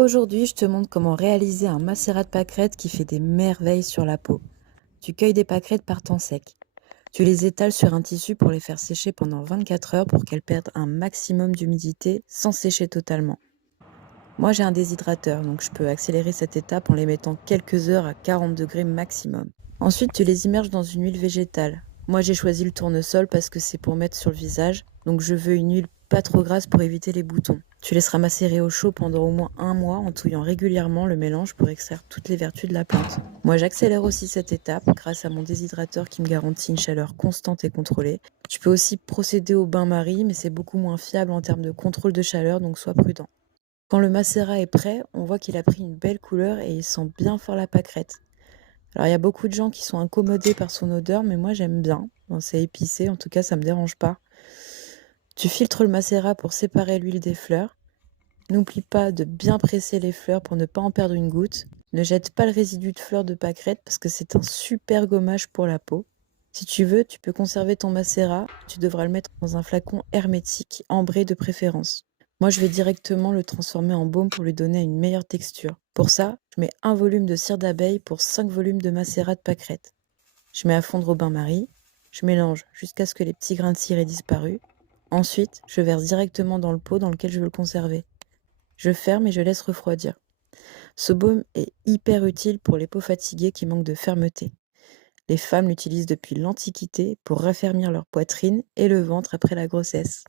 Aujourd'hui, je te montre comment réaliser un macérat de pâquerettes qui fait des merveilles sur la peau. Tu cueilles des pâquerettes par temps sec. Tu les étales sur un tissu pour les faire sécher pendant 24 heures pour qu'elles perdent un maximum d'humidité sans sécher totalement. Moi, j'ai un déshydrateur, donc je peux accélérer cette étape en les mettant quelques heures à 40 degrés maximum. Ensuite, tu les immerges dans une huile végétale. Moi, j'ai choisi le tournesol parce que c'est pour mettre sur le visage, donc je veux une huile pas trop grasse pour éviter les boutons. Tu laisseras macérer au chaud pendant au moins un mois en touillant régulièrement le mélange pour extraire toutes les vertus de la plante. Moi, j'accélère aussi cette étape grâce à mon déshydrateur qui me garantit une chaleur constante et contrôlée. Tu peux aussi procéder au bain-marie, mais c'est beaucoup moins fiable en termes de contrôle de chaleur, donc sois prudent. Quand le macérat est prêt, on voit qu'il a pris une belle couleur et il sent bien fort la pâquerette. Alors il y a beaucoup de gens qui sont incommodés par son odeur, mais moi j'aime bien. Bon, c'est épicé, en tout cas ça me dérange pas. Tu filtres le macérat pour séparer l'huile des fleurs. N'oublie pas de bien presser les fleurs pour ne pas en perdre une goutte. Ne jette pas le résidu de fleurs de pâquerette parce que c'est un super gommage pour la peau. Si tu veux, tu peux conserver ton macérat. Tu devras le mettre dans un flacon hermétique, ambré de préférence. Moi, je vais directement le transformer en baume pour lui donner une meilleure texture. Pour ça, je mets un volume de cire d'abeille pour 5 volumes de macérat de pâquerette. Je mets à fondre au bain-marie. Je mélange jusqu'à ce que les petits grains de cire aient disparu. Ensuite, je verse directement dans le pot dans lequel je veux le conserver. Je ferme et je laisse refroidir. Ce baume est hyper utile pour les peaux fatiguées qui manquent de fermeté. Les femmes l'utilisent depuis l'Antiquité pour raffermir leur poitrine et le ventre après la grossesse.